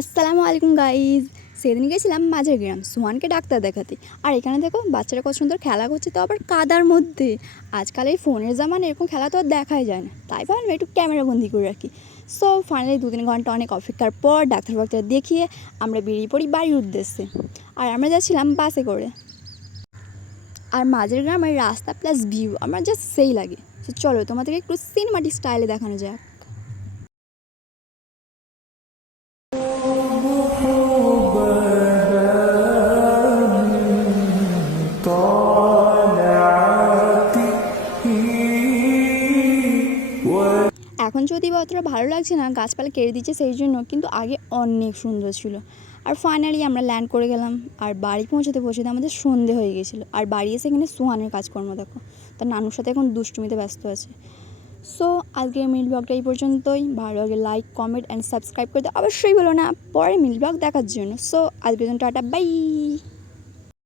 আসসালামু আলাইকুম গাইজ। সেদিন গেছিলাম মাঝের গ্রাম সোহানকে ডাক্তার দেখাতে। আর এখানে দেখো বাচ্চারা কত সুন্দর খেলা করছে, তো আবার কাদার মধ্যে। আজকাল এই ফোনের জামানে এরকম খেলা তো আর দেখাই যায় না, তাই ভাবলাম একটু ক্যামেরা বন্দি করে রাখি। সো ফাইনালি 2-3 ঘন্টা অনেক অপেক্ষার পর ডাক্তার দেখিয়ে আমরা বেরিয়ে পড়ি বাড়ির উদ্দেশ্যে। আর আমরা যাচ্ছিলাম বাসে করে। আর মাঝের গ্রামের রাস্তা প্লাস ভিউ আমার জাস্ট সেই লাগে। তো চলো তোমাদেরকে একটু সিনেমাটিক স্টাইলে দেখানো যাক। এখন যদি বা অতটা ভালো লাগছে না, গাছপালা কেটে দিচ্ছে সেই জন্য, কিন্তু আগে অনেক সুন্দর ছিল। আর ফাইনালি আমরা ল্যান্ড করে গেলাম। আর বাড়ি পৌঁছতে পৌঁছতে আমাদের সন্ধে হয়ে গেছিলো। আর বাড়ি এসে এখানে সুহানের কাজকর্ম দেখো, তার নানুর সাথে এখন দুষ্টুমিতে ব্যস্ত আছে। সো আজকের মিল ব্লগটা এই পর্যন্তই। ভালো লাগে লাইক কমেন্ট অ্যান্ড সাবস্ক্রাইব করতে অবশ্যই বলো না, পরে মিল ব্লগ দেখার জন্য। সো আজকের জন্য টাটা, বাই।